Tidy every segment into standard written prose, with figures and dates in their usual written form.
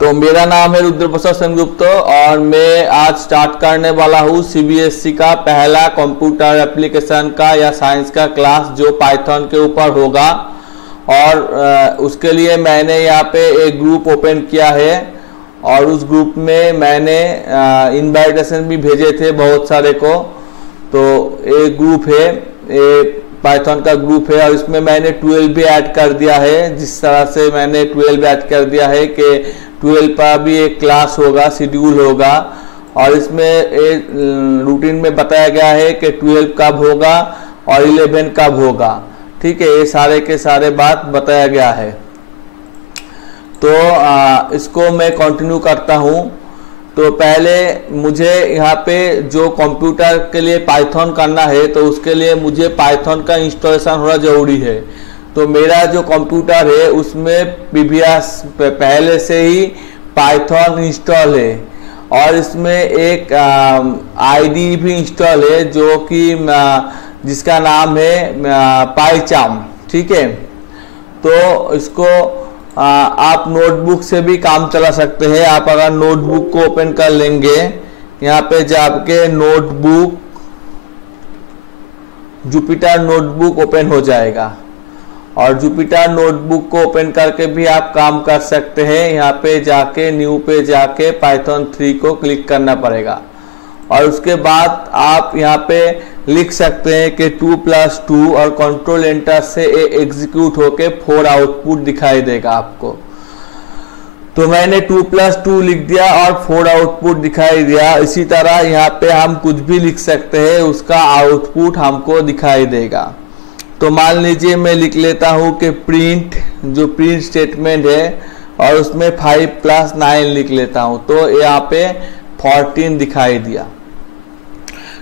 तो मेरा नाम है रुद्र प्रसाद सेनगुप्ता और मैं आज स्टार्ट करने वाला हूँ सीबीएसई का पहला कंप्यूटर एप्लीकेशन का या साइंस का क्लास जो पाइथन के ऊपर होगा। और उसके लिए मैंने यहाँ पे एक ग्रुप ओपन किया है और उस ग्रुप में मैंने इनवाइटेशन भी भेजे थे बहुत सारे को। तो एक ग्रुप है, एक पाइथन का ग्रुप है और इसमें मैंने 12 भी ऐड कर दिया है। जिस तरह से मैंने 12 ऐड कर दिया है कि 12 पर भी एक क्लास होगा, शेड्यूल होगा और इसमें एक रूटीन में बताया गया है कि 12 कब होगा और 11 कब होगा। ठीक है, ये सारे के सारे बात बताया गया है। तो इसको मैं कंटिन्यू करता हूँ। तो पहले मुझे यहाँ पे जो कंप्यूटर के लिए पाइथन करना है तो उसके लिए मुझे पाइथन का इंस्टॉलेशन होना जरूरी है। तो मेरा जो कंप्यूटर है उसमें प्रीवियस पहले से ही पाइथन इंस्टॉल है और इसमें एक आईडी भी इंस्टॉल है जो कि जिसका नाम है पाइचाम। ठीक है, तो इसको आप नोटबुक से भी काम चला सकते हैं। आप अगर नोटबुक को ओपन कर लेंगे, यहाँ पे जाके नोटबुक, जुपिटर नोटबुक ओपन हो जाएगा और जुपिटर नोटबुक को ओपन करके भी आप काम कर सकते हैं। यहाँ पे जाके न्यू पे जाके पाइथन 3 को क्लिक करना पड़ेगा और उसके बाद आप यहाँ पे लिख सकते हैं कि 2+2 और कंट्रोल एंटर से एग्जीक्यूट होके 4 आउटपुट दिखाई देगा आपको। तो मैंने 2+2 लिख दिया और 4 आउटपुट दिखाई दिया। इसी तरह यहाँ पे हम कुछ भी लिख सकते हैं, उसका आउटपुट हमको दिखाई देगा। तो मान लीजिए मैं लिख लेता हूँ कि प्रिंट, जो प्रिंट स्टेटमेंट है और उसमें 5+9 लिख लेता हूँ तो यहाँ पे 14 दिखाई दिया।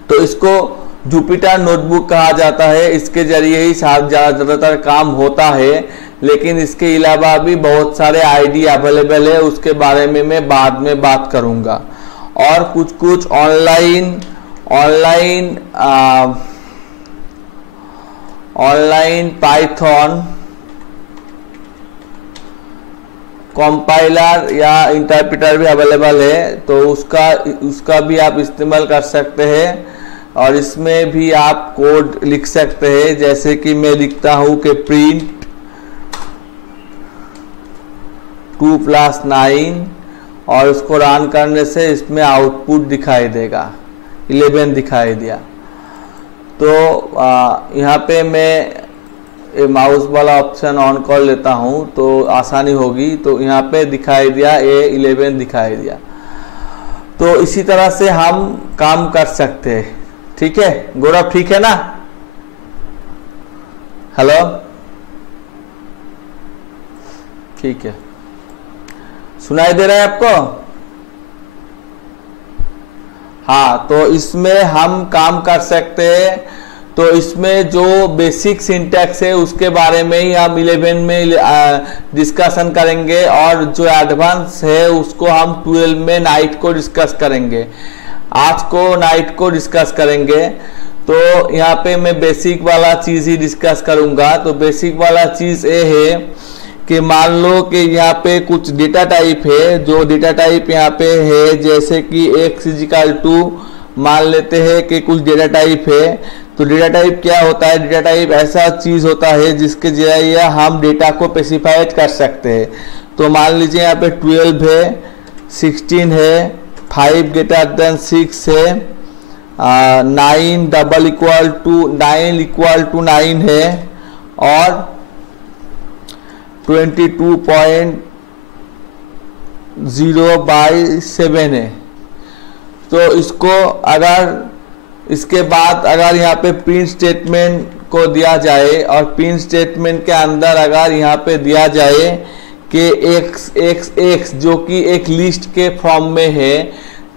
तो इसको जुपिटर नोटबुक कहा जाता है। इसके जरिए ही ज़्यादातर काम होता है, लेकिन इसके अलावा भी बहुत सारे आईडी अवेलेबल है, उसके बारे में मैं बाद में बात करूंगा। और कुछ ऑनलाइन पाइथन कंपाइलर या इंटरप्रेटर भी अवेलेबल है, तो उसका भी आप इस्तेमाल कर सकते हैं और इसमें भी आप कोड लिख सकते हैं। जैसे कि मैं लिखता हूं कि प्रिंट 2+9 और उसको रन करने से इसमें आउटपुट दिखाई देगा, 11 दिखाई दिया। तो यहाँ पे मैं माउस वाला ऑप्शन ऑन कर लेता हूँ तो आसानी होगी। तो यहाँ पे दिखाई दिया, 11 दिखाई दिया। तो इसी तरह से हम काम कर सकते हैं। ठीक है गौरव, ठीक है ना? हेलो, ठीक है, सुनाई दे रहा है आपको? हाँ, तो इसमें हम काम कर सकते हैं। तो इसमें जो बेसिक सिंटैक्स है उसके बारे में ही हम 11 में डिस्कशन करेंगे और जो एडवांस है उसको हम 12 में नाइट को डिस्कस करेंगे। आज को नाइट को डिस्कस करेंगे। तो यहाँ पे मैं बेसिक वाला चीज़ ही डिस्कस करूँगा। तो बेसिक वाला चीज़ ये है कि मान लो कि यहाँ पे कुछ डेटा टाइप है, जो डेटा टाइप यहाँ पे है जैसे कि x मान लेते हैं कि कुछ डेटा टाइप है। तो डेटा टाइप क्या होता है? डेटा टाइप ऐसा चीज़ होता है जिसके जरिए हम डेटा को स्पेसिफाई कर सकते हैं। तो मान लीजिए यहाँ पे 12 है, 16 है, 5 > 6 है, 9 = 9 है और 22.0/7 है। तो इसको अगर इसके बाद अगर यहाँ पे प्रिंट स्टेटमेंट को दिया जाए और प्रिंट स्टेटमेंट के अंदर अगर यहाँ पे दिया जाए कि x जो कि एक लिस्ट के फॉर्म में है,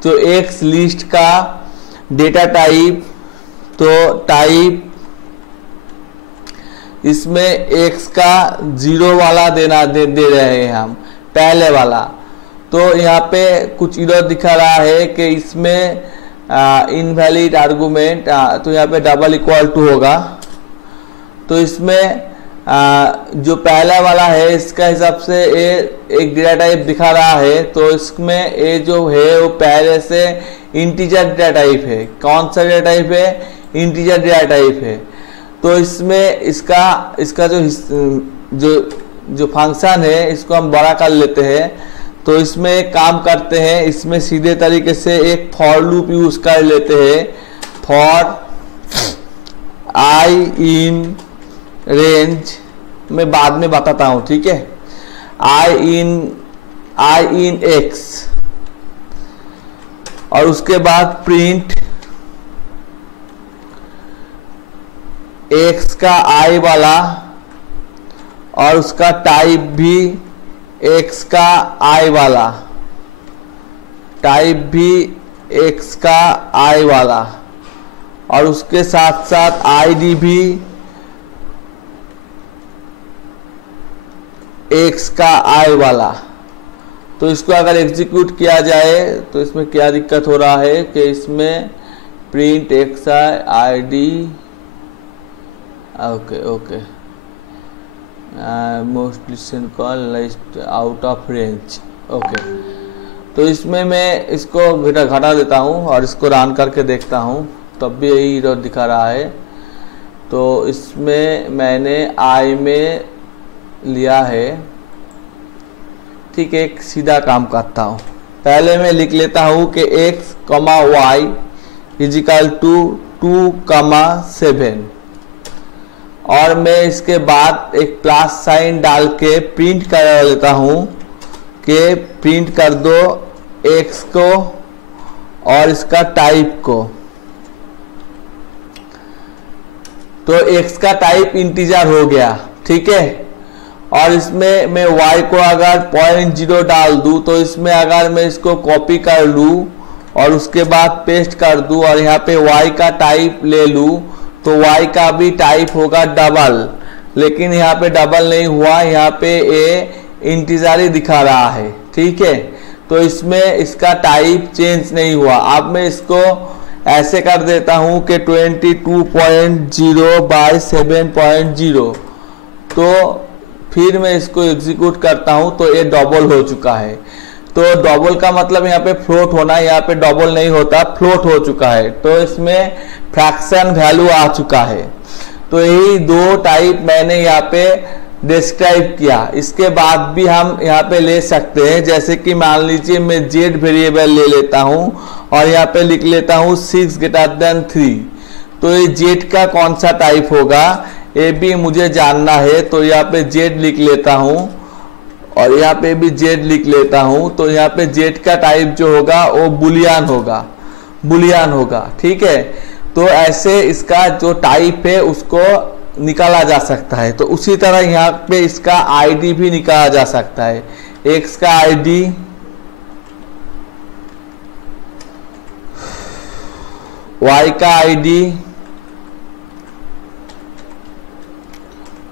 तो x लिस्ट का डेटा टाइप, तो टाइप इसमें x का 0 वाला दे रहे हैं हम, पहले वाला। तो यहाँ पे कुछ इरर दिखा रहा है कि इसमें इनवैलिड आर्गुमेंट, तो यहाँ पे == होगा। तो इसमें जो पहला वाला है इसका हिसाब से ये एक डेटा टाइप दिखा रहा है, तो इसमें ये जो है वो पहले से इंटीजर डेटा टाइप है। कौन सा डेटा टाइप है? इंटीजर डेटा टाइप है। तो इसमें इसका जो फंक्शन है इसको हम बड़ा कर लेते हैं। तो इसमें एक काम करते हैं, इसमें सीधे तरीके से एक फॉर लूप यूज कर लेते हैं। फॉर आई इन रेंज में बाद में बताता हूं, ठीक है। आई इन एक्स और उसके बाद प्रिंट एक्स का आई वाला और उसका टाइप भी एक्स का आई वाला, टाइप भी एक्स का आई वाला और उसके साथ साथ आईडी भी एक्स का आई वाला। तो इसको अगर एग्जीक्यूट किया जाए तो इसमें क्या दिक्कत हो रहा है कि इसमें print x I D, okay most listen call list out of range, okay. तो इसमें मैं इसको घटा देता हूँ और इसको रन करके देखता हूँ, तब भी यही एरर दिखा रहा है। तो इसमें मैंने आई में लिया है, ठीक है। एक सीधा काम करता हूँ, पहले मैं लिख लेता हूँ कि x, y is equal to 2, 7 और मैं इसके बाद एक प्लस साइन डाल के प्रिंट कर लेता हूँ कि प्रिंट कर दो x को और इसका टाइप को। तो x का टाइप इंटीजर हो गया, ठीक है। और इसमें मैं y को अगर 0.0 डाल दूं तो इसमें अगर मैं इसको कॉपी कर लूं और उसके बाद पेस्ट कर दूं और यहाँ पे y का टाइप ले लूं तो y का भी टाइप होगा डबल, लेकिन यहाँ पे डबल नहीं हुआ, यहाँ पे ये इंटीजर ही दिखा रहा है, ठीक है। तो इसमें इसका टाइप चेंज नहीं हुआ। अब मैं इसको ऐसे कर देता हूँ कि 22.0 बाय 7.0, तो फिर मैं इसको एग्जीक्यूट करता हूं तो ये डबल हो चुका है। तो डबल का मतलब यहाँ पे फ्लोट होना, यहाँ पे डबल नहीं होता, फ्लोट हो चुका है। तो इसमें फ्रैक्शन वैल्यू आ चुका है। तो यही दो टाइप मैंने यहाँ पे डिस्क्राइब किया। इसके बाद भी हम यहाँ पे ले सकते हैं, जैसे कि मान लीजिए मैं जेड वेरिएबल ले लेता हूँ और यहाँ पे लिख लेता हूँ 6 > 3। तो ये जेड का कौन सा टाइप होगा ये भी मुझे जानना है। तो यहाँ पे जेड लिख लेता हूँ और यहाँ पे भी जेड लिख लेता हूँ। तो यहाँ पे जेड का टाइप जो होगा वो बुलियन होगा, ठीक है। तो ऐसे इसका जो टाइप है उसको निकाला जा सकता है। तो उसी तरह यहाँ पे इसका आईडी भी निकाला जा सकता है। एक्स का आईडी, वाई का आईडी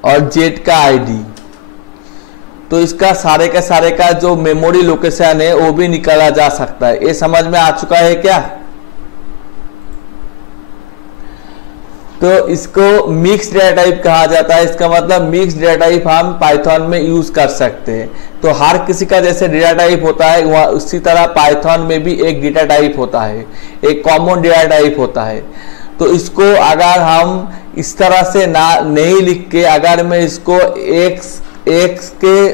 और जेड का आईडी। तो इसका सारे का जो मेमोरी लोकेशन है वो भी निकाला जा सकता है। ये समझ में आ चुका है क्या? तो इसको मिक्स डेटा टाइप कहा जाता है। इसका मतलब मिक्स डेटा टाइप हम पाइथन में यूज कर सकते हैं। तो हर किसी का जैसे डेटा टाइप होता है वह उसी तरह पाइथन में भी एक डेटा टाइप होता है, एक कॉमन डेटा टाइप होता है। तो इसको अगर हम इस तरह से नहीं लिख के अगर मैं इसको एक्स के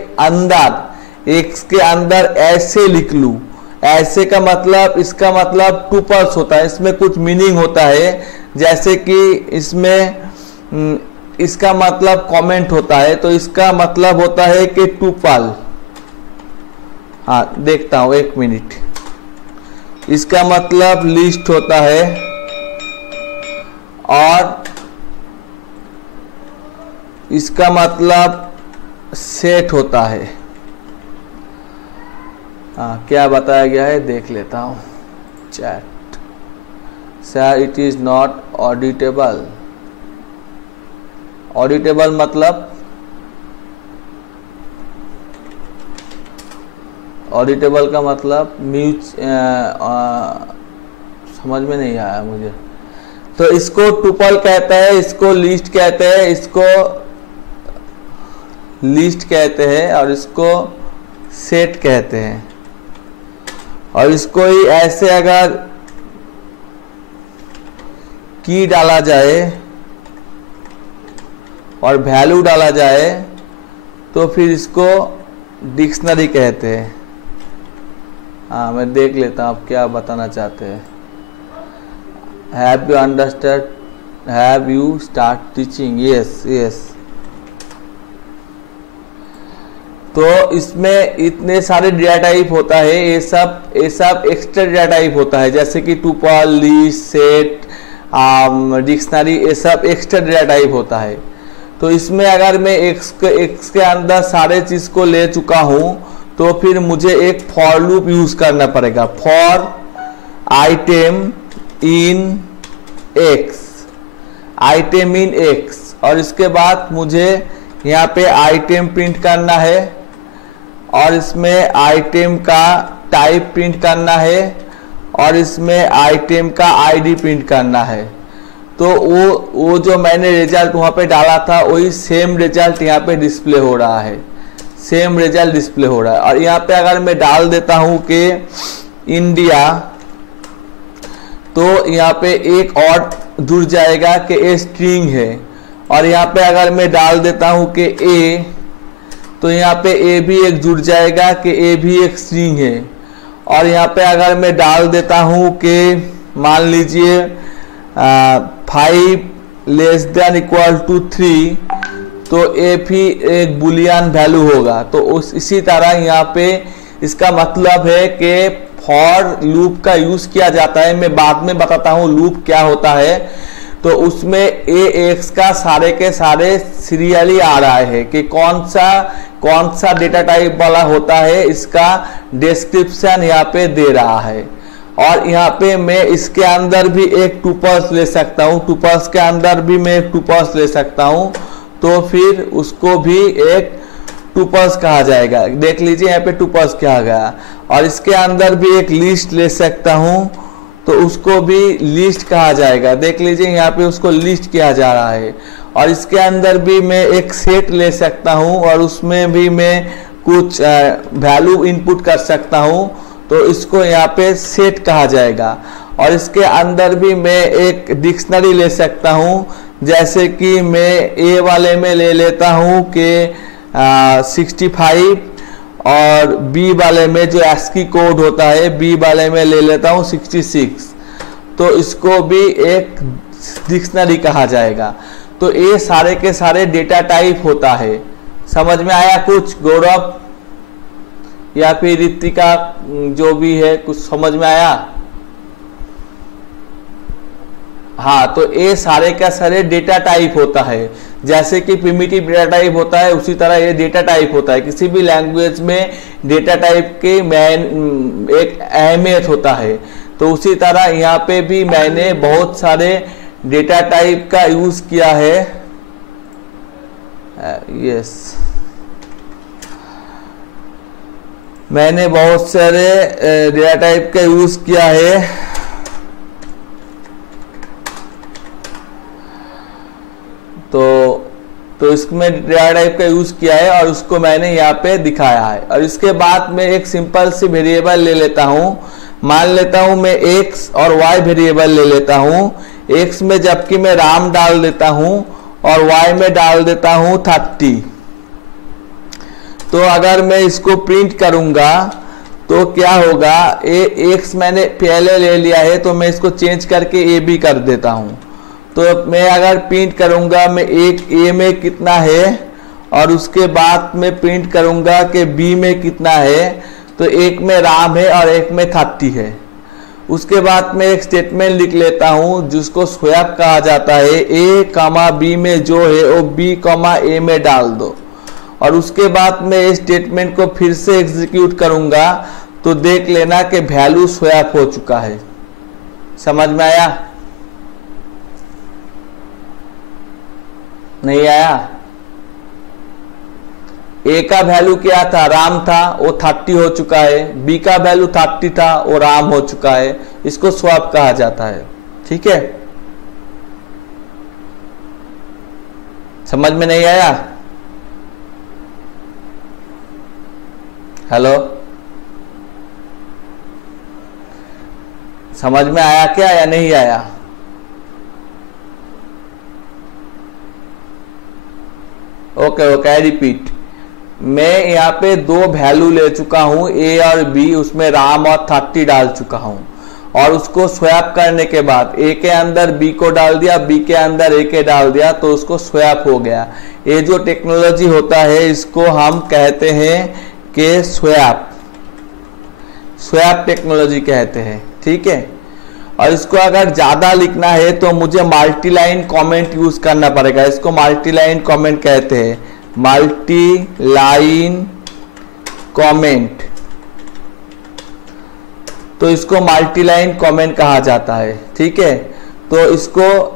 अंदर ऐसे लिख लूं, ऐसे का मतलब इसका मतलब टुपल्स होता है, इसमें कुछ मीनिंग होता है। जैसे कि इसमें इसका मतलब कमेंट होता है, तो इसका मतलब होता है कि टुपल। हाँ देखता हूं, एक मिनट। इसका मतलब लिस्ट होता है और इसका मतलब सेट होता है। हाँ क्या बताया गया है देख लेता हूं। Chat sir it is not auditable. Auditable मतलब ऑडिटेबल का मतलब समझ में नहीं आया मुझे। तो इसको टुपल कहते हैं, इसको लिस्ट कहते हैं, इसको लिस्ट कहते हैं और इसको सेट कहते हैं। और इसको ही ऐसे अगर की डाला जाए और वैल्यू डाला जाए तो फिर इसको डिक्शनरी कहते हैं। हाँ, मैं देख लेता हूँ आप क्या बताना चाहते हैं। Have you understand, have you start teaching? Yes yes. तो इसमें इतने सारे डेटा टाइप होता है, ये सब एक्स्ट्रा डेटा टाइप होता है, जैसे कि टुपल, लिस्ट, सेट, डिक्शनरी, ये सब एक्स्ट्रा डेटा टाइप होता है। तो इसमें अगर मैं एक्स के अंदर सारे चीज को ले चुका हूं तो फिर मुझे एक फॉर लूप यूज करना पड़ेगा। For item in x, item in x, और इसके बाद मुझे यहाँ पे आइटम प्रिंट करना है और इसमें आइटम का टाइप प्रिंट करना है और इसमें आइटम का आईडी प्रिंट करना है। तो वो जो मैंने रिजल्ट वहाँ पे डाला था वही सेम रिजल्ट यहाँ पे डिस्प्ले हो रहा है, सेम रिजल्ट डिस्प्ले हो रहा है। और यहाँ पे अगर मैं डाल देता हूँ कि इंडिया, तो यहाँ पे एक और जुड़ जाएगा कि ए स्ट्रिंग है। और यहाँ पे अगर मैं डाल देता हूँ कि ए, तो यहाँ पे ए भी एक जुड़ जाएगा कि ए भी एक स्ट्रिंग है। और यहाँ पे अगर मैं डाल देता हूँ कि मान लीजिए 5 <= 3, तो ए भी एक बुलियन वैल्यू होगा। तो इसी तरह यहाँ पे इसका मतलब है कि फॉर लूप का यूज किया जाता है। मैं बाद में बताता हूँ लूप क्या होता है। तो उसमें ए एक्स का सारे के सारे सीरियली आ रहा है कि कौन सा डेटा टाइप वाला होता है, इसका डिस्क्रिप्शन यहाँ पे दे रहा है। और यहाँ पे मैं इसके अंदर भी एक टुपल्स ले सकता हूँ, टुपल्स के अंदर भी मैं एक टुपल्स ले सकता हूँ, तो फिर उसको भी एक टुपल्स कहा जाएगा। देख लीजिए यहाँ पे टुपल्स कहा गया। और इसके अंदर भी एक लिस्ट ले सकता हूँ, तो उसको भी लिस्ट कहा जाएगा। देख लीजिए यहाँ पे उसको लिस्ट किया जा रहा है। और इसके अंदर भी मैं एक सेट ले सकता हूँ और उसमें भी मैं कुछ वैल्यू इनपुट कर सकता हूँ, तो इसको यहाँ पे सेट कहा जाएगा। और इसके अंदर भी मैं एक डिक्शनरी ले सकता हूँ, जैसे कि मैं ए वाले में ले लेता हूँ कि 65 और बी वाले में जो ASCII कोड होता है बी वाले में ले लेता हूँ 66, तो इसको भी एक डिक्शनरी कहा जाएगा। तो ये सारे के सारे डेटा टाइप होता है। समझ में आया कुछ गौरव या फिर रितिका, जो भी है, कुछ समझ में आया? हाँ, तो ये सारे का सारे डेटा टाइप होता है। जैसे कि प्रिमिटिव डेटा टाइप होता है उसी तरह ये डेटा टाइप होता है। किसी भी लैंग्वेज में डेटा टाइप के एक अहमियत होता है। तो उसी तरह यहाँ पे भी मैंने बहुत सारे डेटा टाइप का यूज किया है। यस, मैंने बहुत सारे डेटा टाइप का यूज किया है। तो इसमें डेटा टाइप का यूज किया है और उसको मैंने यहाँ पे दिखाया है। और इसके बाद मैं एक सिंपल सी वेरिएबल ले लेता हूँ। मान लेता हूँ मैं x और y वेरिएबल ले लेता हूँ। x में जबकि मैं राम डाल देता हूँ और y में डाल देता हूँ 30। तो अगर मैं इसको प्रिंट करूंगा तो क्या होगा, x मैंने पहले ले लिया है तो मैं इसको चेंज करके a भी कर देता हूँ। तो मैं अगर प्रिंट करूंगा मैं एक ए में कितना है और उसके बाद मैं प्रिंट करूंगा कि बी में कितना है, तो एक में राम है और एक में 30 है। उसके बाद मैं एक स्टेटमेंट लिख लेता हूं जिसको स्वैप कहा जाता है। ए कमा बी में जो है वो बी कमा ए में डाल दो। और उसके बाद मैं इस स्टेटमेंट को फिर से एग्जीक्यूट करूंगा तो देख लेना कि वैल्यू स्वैप हो चुका है। समझ में आया? नहीं आया? ए का वैल्यू क्या था, राम था, वो 30 हो चुका है। बी का वैल्यू 30 था, वो राम हो चुका है। इसको स्वैप कहा जाता है। ठीक है, समझ में नहीं आया? हेलो, समझ में आया क्या या नहीं आया? Okay okay, I repeat. मैं यहाँ पे दो वैल्यू ले चुका हूँ ए और बी, उसमें राम और 30 डाल चुका हूँ और उसको स्वैप करने के बाद ए के अंदर बी को डाल दिया, बी के अंदर ए के डाल दिया, तो उसको स्वैप हो गया। ये जो टेक्नोलॉजी होता है इसको हम कहते हैं कि स्वैप टेक्नोलॉजी कहते हैं, ठीक है। और इसको अगर ज़्यादा लिखना है तो मुझे मल्टी लाइन कॉमेंट यूज करना पड़ेगा। इसको मल्टी लाइन कॉमेंट कहते हैं, मल्टी लाइन कॉमेंट। तो इसको मल्टी लाइन कॉमेंट कहा जाता है, ठीक है। तो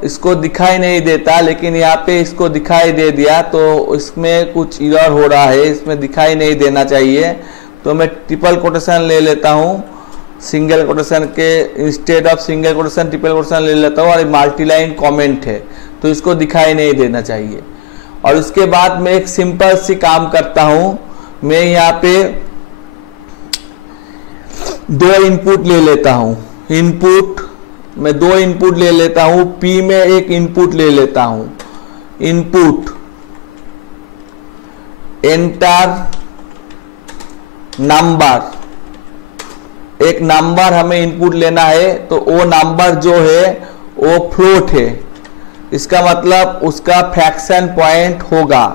इसको दिखाई नहीं देता, लेकिन यहाँ पे इसको दिखाई दे दिया, तो इसमें कुछ एरर हो रहा है, इसमें दिखाई नहीं देना चाहिए। तो मैं ट्रिपल कोटेशन ले लेता हूँ, सिंगल कोटेशन के instead of single quotation triple quotation ले लेता हूँ, और मल्टी लाइन कॉमेंट है तो इसको दिखाई नहीं देना चाहिए। और उसके बाद मैं एक सिंपल सी काम करता हूँ, मैं यहाँ पे दो इनपुट ले लेता हूँ। मैं दो इनपुट ले लेता हूँ, पी में एक इनपुट ले लेता हूँ, इनपुट एंटर नंबर, एक नंबर हमें इनपुट लेना है, तो वो नंबर जो है वो फ्लोट है, इसका मतलब उसका फ्रैक्शन पॉइंट होगा।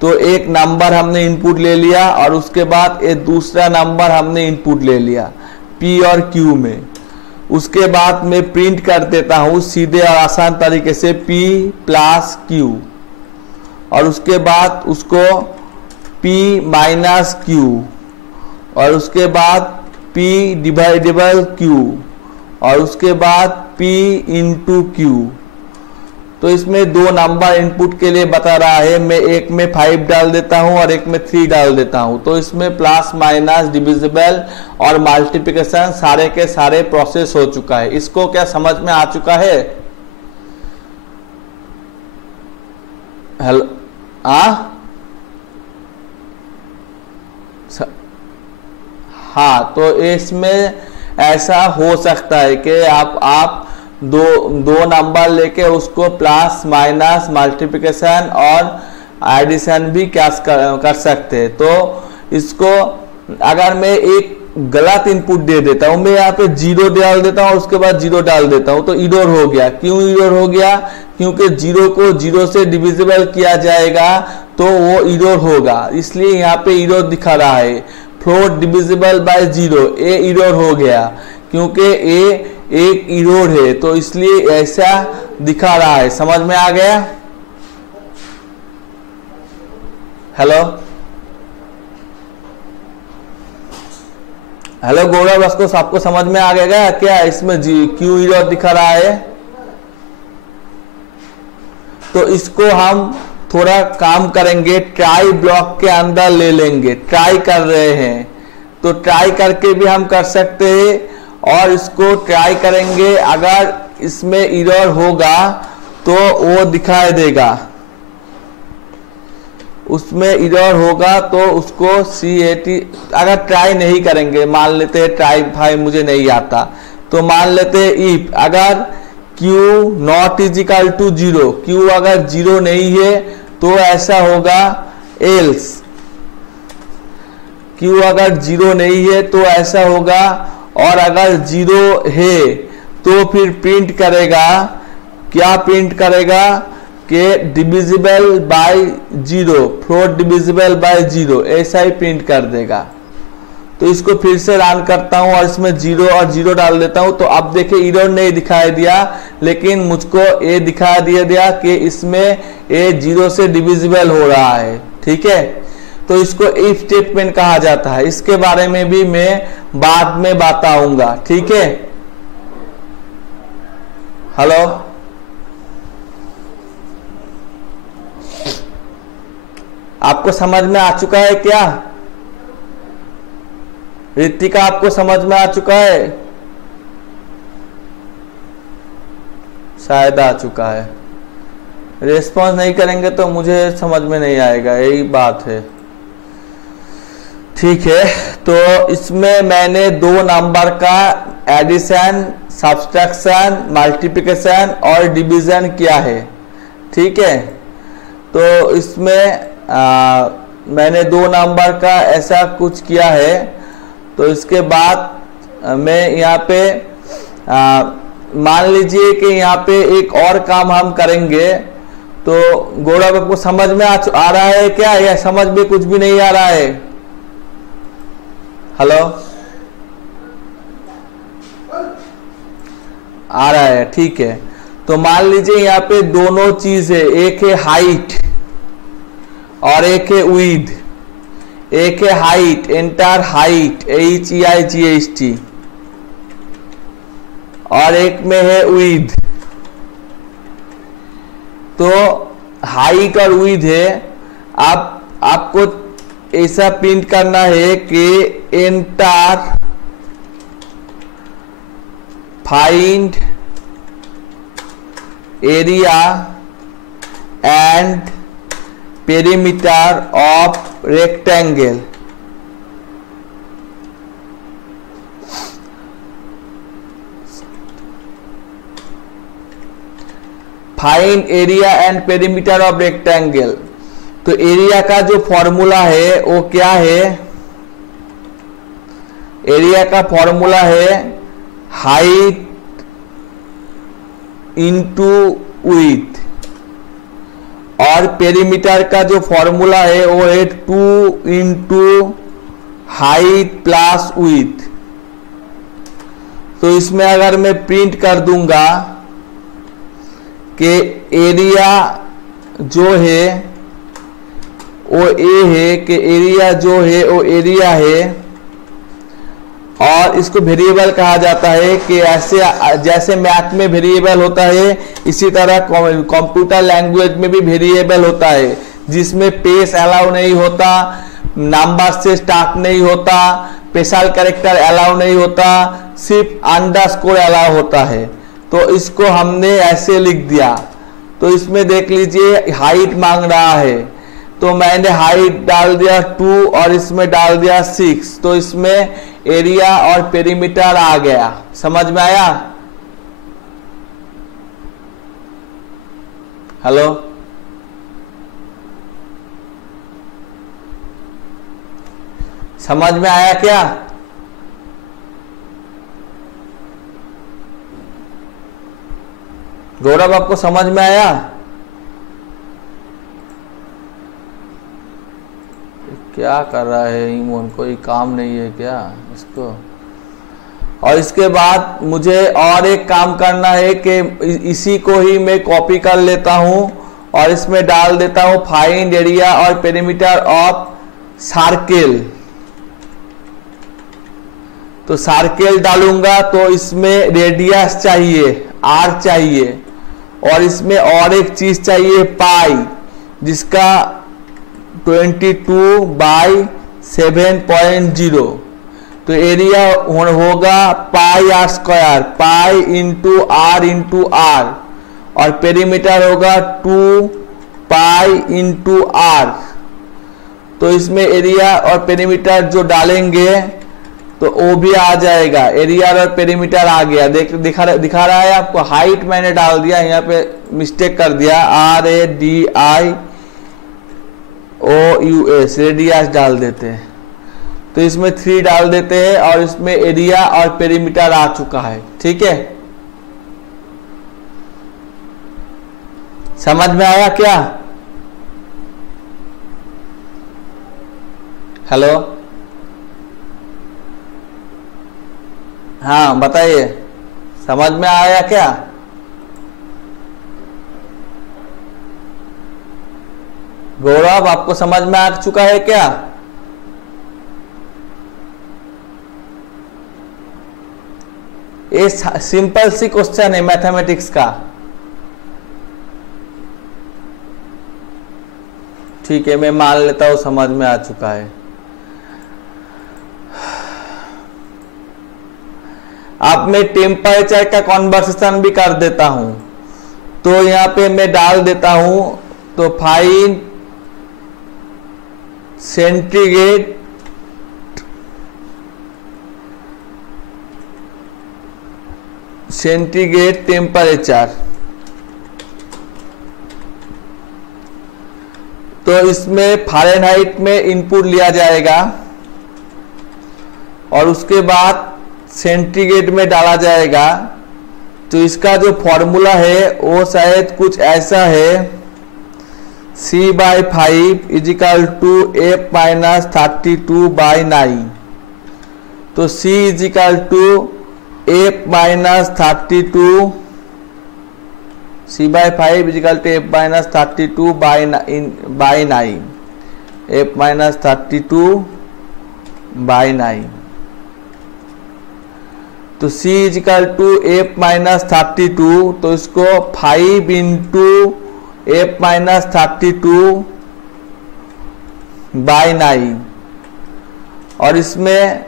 तो एक नंबर हमने इनपुट ले लिया और उसके बाद एक दूसरा नंबर हमने इनपुट ले लिया पी और क्यू में। उसके बाद मैं प्रिंट कर देता हूँ सीधे और आसान तरीके से P प्लस Q, और उसके बाद उसको P माइनस Q, और उसके बाद P डिवाइडेबल Q, और उसके बाद P इंटू Q। तो इसमें दो नंबर इनपुट के लिए बता रहा है, मैं एक में 5 डाल देता हूं और एक में 3 डाल देता हूं। तो इसमें प्लस माइनस डिविजिबल और मल्टीप्लिकेशन सारे के सारे प्रोसेस हो चुका है। इसको क्या समझ में आ चुका है? हेलो, हाँ, तो इसमें ऐसा हो सकता है कि आप दो नंबर लेके उसको प्लस माइनस मल्टीप्लिकेशन और एडिशन भी कर सकते हैं। तो इसको अगर मैं एक गलत इनपुट दे देता हूं, मैं यहाँ पे 0 डाल देता हूं, उसके बाद 0 डाल देता हूं, तो इरर हो गया। क्यों इरर हो गया? क्योंकि 0 को 0 से डिविजिबल किया जाएगा तो वो इरर होगा, इसलिए यहाँ पे इरर दिखा रहा है, float divisible by 0, A error हो गया। क्योंकि ए एक इरर है तो इसलिए ऐसा दिखा रहा है। समझ में आ गया? हेलो गौरव, उसको सबको समझ में आ गया क्या? इसमें क्यों इरर दिखा रहा है? तो इसको हम थोड़ा काम करेंगे, ट्राई ब्लॉक के अंदर ले लेंगे। ट्राई कर रहे हैं तो ट्राई करके भी हम कर सकते हैं, और इसको ट्राई करेंगे, अगर इसमें एरर होगा तो वो दिखाई देगा। उसमें एरर होगा तो उसको CAT, अगर ट्राई नहीं करेंगे, मान लेते हैं ट्राई भाई मुझे नहीं आता, तो मान लेते हैं इफ अगर Q not is equal to 0, Q अगर 0 नहीं है तो ऐसा होगा एल्स, Q अगर 0 नहीं है तो ऐसा होगा, और अगर 0 है तो फिर प्रिंट करेगा, क्या प्रिंट करेगा कि divisible by 0, float divisible by 0, ऐसा ही प्रिंट कर देगा। तो इसको फिर से रन करता हूं और इसमें 0 और 0 डाल देता हूं, तो अब देखिए एरर नहीं दिखाई दिया, लेकिन मुझको ये दिखा दिया कि इसमें ये 0 से डिविजिबल हो रहा है, ठीक है। तो इसको इफ स्टेटमेंट कहा जाता है, इसके बारे में भी मैं बाद में बताऊंगा, ठीक है। हेलो, आपको समझ में आ चुका है क्या? रितिका, आपको समझ में आ चुका है? शायद आ चुका है। रेस्पॉन्स नहीं करेंगे तो मुझे समझ में नहीं आएगा, यही बात है। ठीक है, तो इसमें मैंने 2 नंबर का एडिशन, सब्सट्रैक्शन, मल्टीप्लिकेशन और डिवीजन किया है। ठीक है, तो इसमें मैंने 2 नंबर का ऐसा कुछ किया है। तो इसके बाद मैं यहाँ पे मान लीजिए कि यहाँ पे एक और काम हम करेंगे। तो गौरव, आपको समझ में आ रहा है क्या, या समझ में कुछ भी नहीं आ रहा है? हेलो, आ रहा है? ठीक है, तो मान लीजिए यहाँ पे दोनों चीज है, एक है हाइट और एक है विड्थ। एक है हाइट, एंटायर हाइट, HEIGHT, और एक में है विड्थ। तो हाइट और विड्थ है, आपको ऐसा प्रिंट करना है कि entire find area and perimeter of rectangle. Find area and perimeter of rectangle. तो एरिया का जो फॉर्मूला है वो क्या है? एरिया का फॉर्मूला है हाइट इंटू विड्थ, और पेरीमीटर का जो फॉर्मूला है वो है 2 इंटू हाइट प्लस विड्थ। तो इसमें अगर मैं प्रिंट कर दूंगा कि एरिया जो है वो ए है, कि एरिया जो है वो एरिया है, और इसको वेरिएबल कहा जाता है कि ऐसे जैसे मैथ में वेरिएबल होता है इसी तरह कंप्यूटर लैंग्वेज में भी वेरिएबल होता है, जिसमें पेस अलाउ नहीं होता, नंबर से स्टार्ट नहीं होता, स्पेशल कैरेक्टर अलाउ नहीं होता, सिर्फ अंडरस्कोर अलाउ होता है। तो इसको हमने ऐसे लिख दिया। तो इसमें देख लीजिए हाइट मांग रहा है, तो मैंने हाइट डाल दिया 2 और इसमें डाल दिया 6। तो इसमें एरिया और पेरीमीटर आ गया। समझ में आया? हेलो, समझ में आया क्या? गौरव, आपको समझ में आया? क्या कर रहा है ईमोन, कोई काम नहीं है क्या इसको? और इसके बाद मुझे और एक काम करना है कि इसी को ही मैं कॉपी कर लेता हूं और इसमें डाल देता हूं फाइंड एरिया और पेरीमीटर ऑफ सर्किल। तो सर्किल डालूंगा तो इसमें रेडियस चाहिए, R चाहिए, और इसमें और एक चीज चाहिए पाई, जिसका 22/7.0। तो एरिया होगा पाई R square, pi into R, और पेरीमीटर होगा 2 पाई इंटू R। तो इसमें एरिया और पेरीमीटर जो डालेंगे तो वो भी आ जाएगा। एरिया और पेरीमीटर आ गया, दिखा रहा है आपको। हाइट मैंने डाल दिया, यहाँ पे मिस्टेक कर दिया, RADIOUS, रेडियस डाल देते हैं। तो इसमें 3 डाल देते हैं और इसमें एरिया और पेरीमीटर आ चुका है। ठीक है, समझ में आया क्या? हेलो, हाँ बताइए, समझ में आया क्या? गौरव, आपको समझ में आ चुका है क्या? ये सिंपल सी क्वेश्चन है मैथमेटिक्स का। ठीक है, मैं मान लेता हूं समझ में आ चुका है। अब मैं टेम्परेचर का कन्वर्सेशन भी कर देता हूं। तो यहां पे मैं डाल देता हूं, तो फाइंड सेंटीग्रेड सेंटीग्रेड टेम्परेचर। तो इसमें फ़ारेनहाइट में इनपुट लिया जाएगा और उसके बाद सेंटीग्रेड में डाला जाएगा। तो इसका जो फॉर्मूला है वो शायद कुछ ऐसा है, C/5 इजिकल टू F-32/9। तो C equal to F-32, C/5 equal to F-32/9, F-32/9। तो C इजिकल टू F-32, तो इसको 5 इंटू F-32/9 और इसमें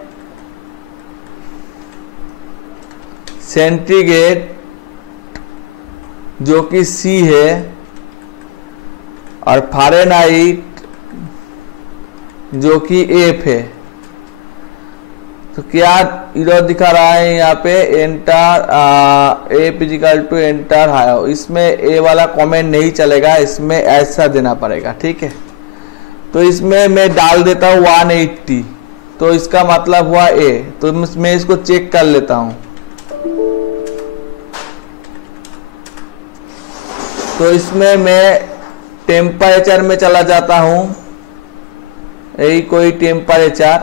सेंटीग्रेड जो कि C है और फ़ारेनहाइट जो कि F है। तो क्या इधर दिखा रहा है यहाँ पे enter F equal to enter है। इसमें ए वाला कमेंट नहीं चलेगा, इसमें ऐसा देना पड़ेगा, ठीक है। तो इसमें मैं डाल देता हूँ 180, तो इसका मतलब हुआ ए। तो मैं इसको चेक कर लेता हूँ। तो इसमें मैं टेम्परेचर में चला जाता हूँ, यही कोई टेम्परेचर,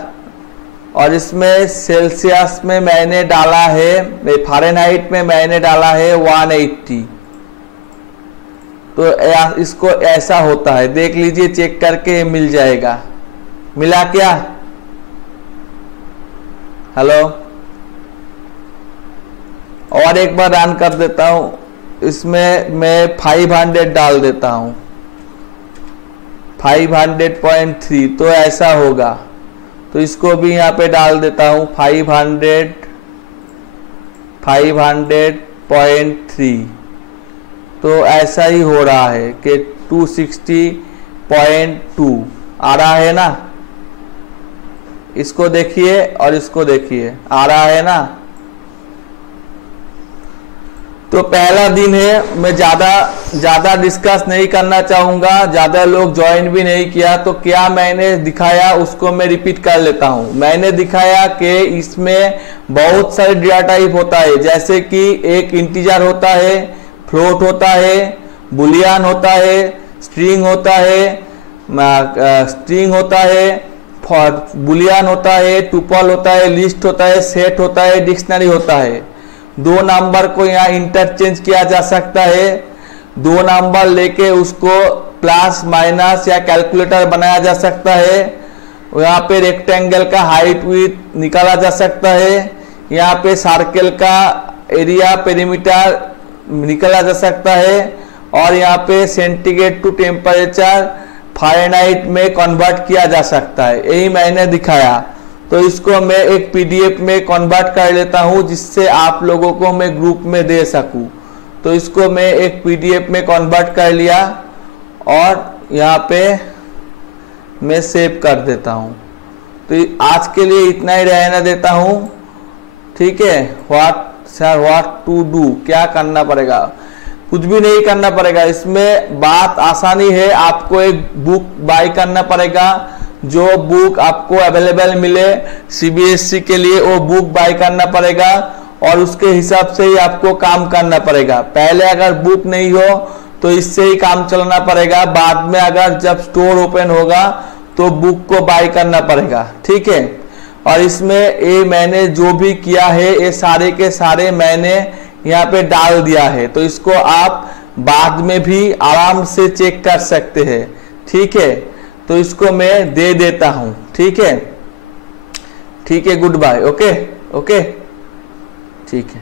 और इसमें सेल्सियस में मैंने डाला है, फ़ारेनहाइट में मैंने डाला है 180। तो इसको ऐसा होता है, देख लीजिए, चेक करके मिल जाएगा। मिला क्या? हेलो, और एक बार रन कर देता हूँ। इसमें मैं 500 डाल देता हूँ, 500.3, तो ऐसा होगा। तो इसको भी यहाँ पे डाल देता हूँ 500.3। तो ऐसा ही हो रहा है कि 260.2 आ रहा है ना। इसको देखिए और इसको देखिए, आ रहा है ना। तो पहला दिन है, मैं ज़्यादा डिस्कस नहीं करना चाहूँगा, ज़्यादा लोग ज्वाइन भी नहीं किया। तो क्या मैंने दिखाया उसको मैं रिपीट कर लेता हूँ। मैंने दिखाया कि इसमें बहुत सारे डेटा टाइप होता है, जैसे कि एक इंटीजर होता है, फ्लोट होता है, बुलियन होता है, स्ट्रिंग होता है, बुलियन होता है, टुपल होता है, लिस्ट होता है, सेट होता है, डिक्शनरी होता है। 2 नंबर को यहाँ इंटरचेंज किया जा सकता है। 2 नंबर लेके उसको प्लस माइनस या कैलकुलेटर बनाया जा सकता है। यहाँ पे रेक्टेंगल का हाइट विड्थ निकाला जा सकता है। यहाँ पे सर्कल का एरिया पेरीमीटर निकाला जा सकता है। और यहाँ पे सेंटीग्रेड टू टेम्परेचर फ़ारेनहाइट में कन्वर्ट किया जा सकता है। यही मैंने दिखाया। तो इसको मैं एक पीडीएफ में कन्वर्ट कर लेता हूँ, जिससे आप लोगों को मैं ग्रुप में दे सकूँ। तो इसको मैं एक पीडीएफ में कन्वर्ट कर लिया और यहाँ पे मैं सेव कर देता हूँ। तो आज के लिए इतना ही रहने देता हूँ, ठीक है। व्हाट टू डू, क्या करना पड़ेगा? कुछ भी नहीं करना पड़ेगा। इसमें बात आसानी है। आपको एक बुक बाय करना पड़ेगा, जो बुक आपको अवेलेबल मिले सीबीएसई के लिए, वो बुक बाय करना पड़ेगा और उसके हिसाब से ही आपको काम करना पड़ेगा। पहले अगर बुक नहीं हो तो इससे ही काम चलाना पड़ेगा। बाद में अगर जब स्टोर ओपन होगा तो बुक को बाय करना पड़ेगा, ठीक है। और इसमें ये मैंने जो भी किया है, ये सारे के सारे मैंने यहाँ पे डाल दिया है। तो इसको आप बाद में भी आराम से चेक कर सकते हैं, ठीक है। तो इसको मैं दे देता हूं, ठीक है। Good bye. ओके, ठीक है।